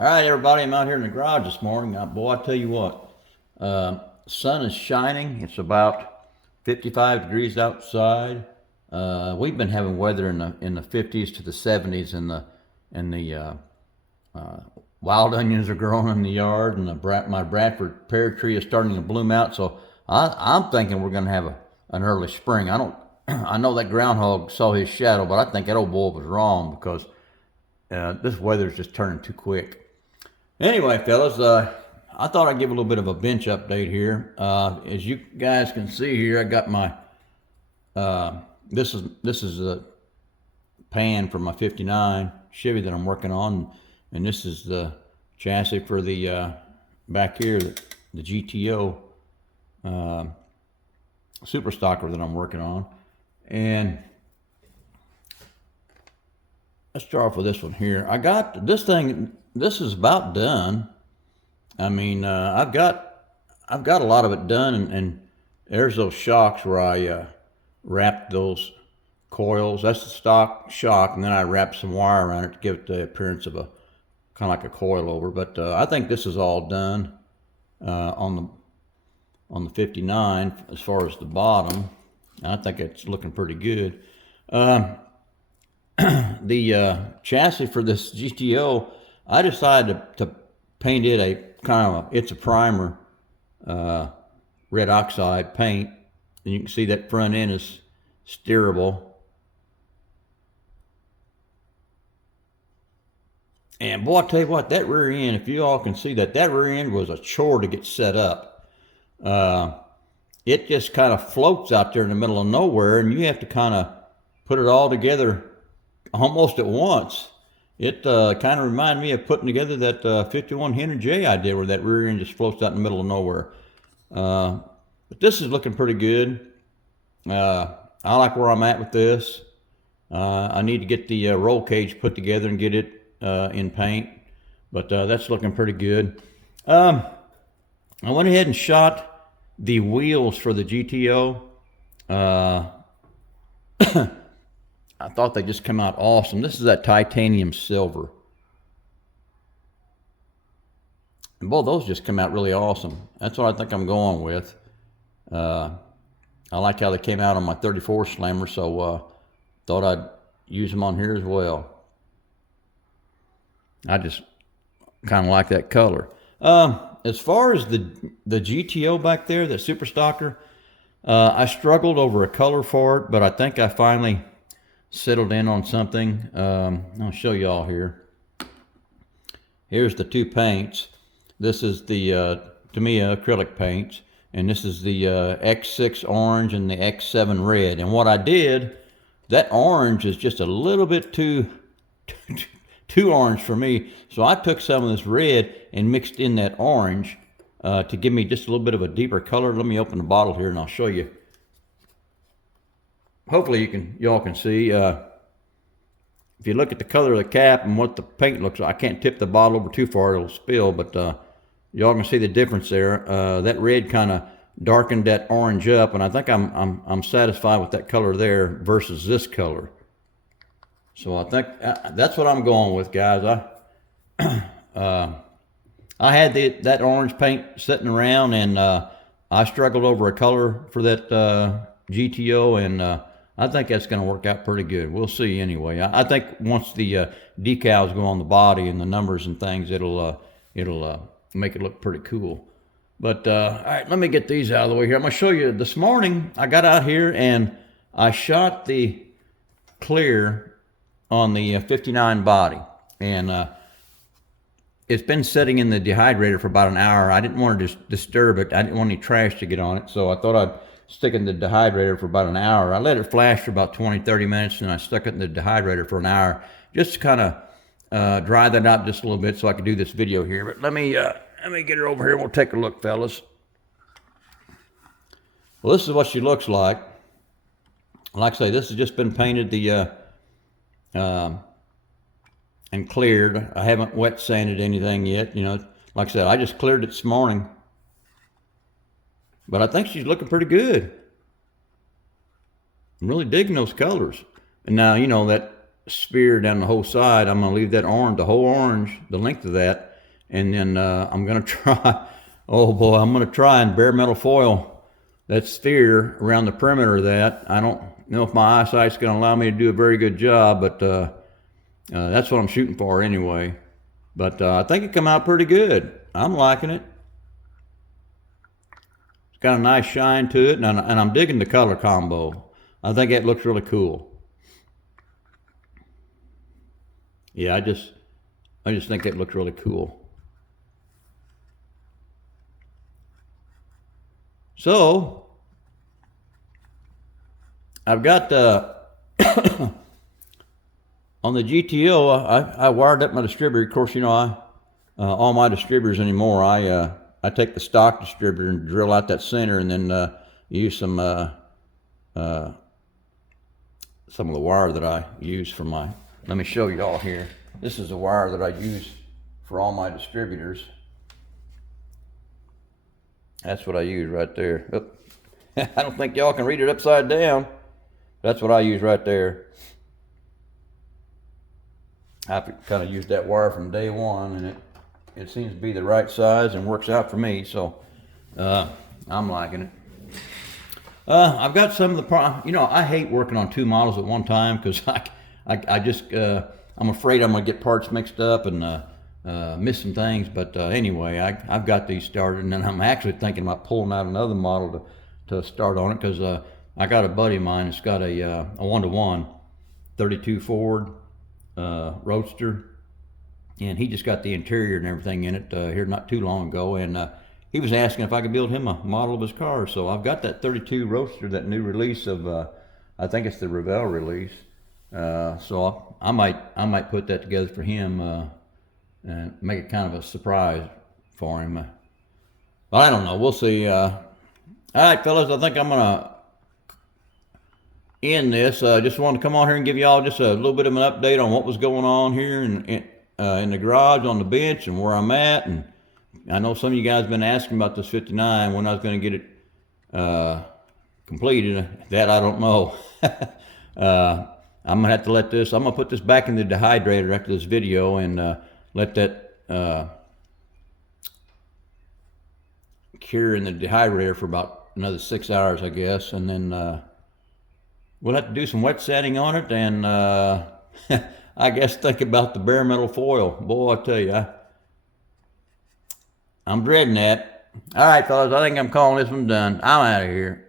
All right, everybody, I'm out here in the garage this morning. Boy, I tell you what, sun is shining. It's about 55 degrees outside. We've been having weather in the 50s to the 70s, and the wild onions are growing in the yard, and my Bradford pear tree is starting to bloom out. So I'm thinking we're going to have an early spring. I don't. I know that groundhog saw his shadow, but I think that old boy was wrong because this weather's just turning too quick. Anyway, fellas, I thought I'd give a little bit of a bench update here. As you guys can see here, I got my this is a pan for my '59 Chevy that I'm working on, and this is the chassis for the back here, the GTO Super Stocker that I'm working on. And let's start off with this one here. I got this thing. This is about done. I mean, I've got a lot of it done, and there's those shocks where I wrapped those coils. That's the stock shock, and then I wrapped some wire around it to give it the appearance of a kind of like a coilover. But I think this is all done on the '59 as far as the bottom. I think it's looking pretty good. The chassis for this GTO, I decided to paint it it's a primer, red oxide paint, and you can see that front end is steerable. And boy, I tell you what, that rear end, if you all can see that rear end was a chore to get set up. It just kind of floats out there in the middle of nowhere, and you have to kind of put it all together almost at once. It kind of reminded me of putting together that 51 Henry J I did, where that rear end just floats out in the middle of nowhere. But this is looking pretty good. I like where I'm at with this. I need to get the roll cage put together and get it in paint, but that's looking pretty good. I went ahead and shot the wheels for the GTO. I thought they just come out awesome. This is that titanium silver. And both those just come out really awesome. That's what I think I'm going with. I liked how they came out on my 34 Slammer, so thought I'd use them on here as well. I just kind of like that color. As far as the GTO back there, the Super Stocker, I struggled over a color for it, but I think I finally settled in on something. I'll show you all here. Here's the two paints. This is the Tamiya acrylic paints, and this is the X6 orange and the X7 red. And what I did, that orange is just a little bit too orange for me, so I took some of this red and mixed in that orange to give me just a little bit of a deeper color. Let me open the bottle here and I'll show you. Hopefully y'all can see. If you look at the color of the cap and what the paint looks like, I can't tip the bottle over too far, it'll spill, but y'all can see the difference there. That red kind of darkened that orange up, and I think I'm satisfied with that color there versus this color. So I think that's what I'm going with, guys. I had that orange paint sitting around, and I struggled over a color for that GTO, and I think that's going to work out pretty good. We'll see anyway. I think once the decals go on the body and the numbers and things, it'll make it look pretty cool. But all right, let me get these out of the way here. I'm going to show you. This morning, I got out here and I shot the clear on the 59 body, and it's been sitting in the dehydrator for about an hour. I didn't want to disturb it. I didn't want any trash to get on it, so I thought I'd stick it in the dehydrator for about an hour. I let it flash for about 20-30 minutes, and I stuck it in the dehydrator for an hour just to kind of dry that out just a little bit so I could do this video here. But let me get her over here and we'll take a look, fellas. Well, this is what she looks like. Like I say, this has just been painted and cleared. I haven't wet sanded anything yet. You know, like I said, I just cleared it this morning. But I think she's looking pretty good. I'm really digging those colors. And now, you know, that spear down the whole side, I'm going to leave that orange, the whole orange, the length of that, and then I'm gonna try. Oh boy, I'm gonna try and bare metal foil that sphere around the perimeter of that. I don't know if my eyesight's gonna allow me to do a very good job, but that's what I'm shooting for anyway. But I think it come out pretty good. I'm liking it. It's got a nice shine to it, and I'm digging the color combo. I think it looks really cool. Yeah, I just think it looks really cool. So I've got on the GTO. I wired up my distributor. Of course, you know all my distributors anymore. I take the stock distributor and drill out that center, and then use some of the wire that I use for my. Let me show you all here. This is the wire that I use for all my distributors. That's what I use right there. Oop. I don't think y'all can read it upside down. That's what I use right there. I've kind of used that wire from day one, and it seems to be the right size and works out for me. So I'm liking it. I've got some of the you know, I hate working on two models at one time because I just I'm afraid I'm gonna get parts mixed up and miss some things. But anyway, I've got these started, and then I'm actually thinking about pulling out another model to start on it, because I got a buddy of mine that's got a 1-to-1 32 Ford Roadster, and he just got the interior and everything in it here not too long ago, and he was asking if I could build him a model of his car. So I've got that 32 Roadster, that new release of I think it's the Revell release. So I might put that together for him and make it kind of a surprise for him. But I don't know. We'll see. All right, fellas, I think I'm gonna end this. Just wanted to come on here and give y'all just a little bit of an update on what was going on here in the garage, on the bench, and where I'm at. And I know some of you guys have been asking about this 59, when I was going to get it completed. That I don't know. I'm going to have to let this, I'm going to put this back in the dehydrator after this video, and let that cure in the dehydrator for about another 6 hours, I guess. And then we'll have to do some wet sanding on it, and I guess think about the bare metal foil. Boy, I tell you, I'm dreading that. All right, fellas, I think I'm calling this one done. I'm out of here.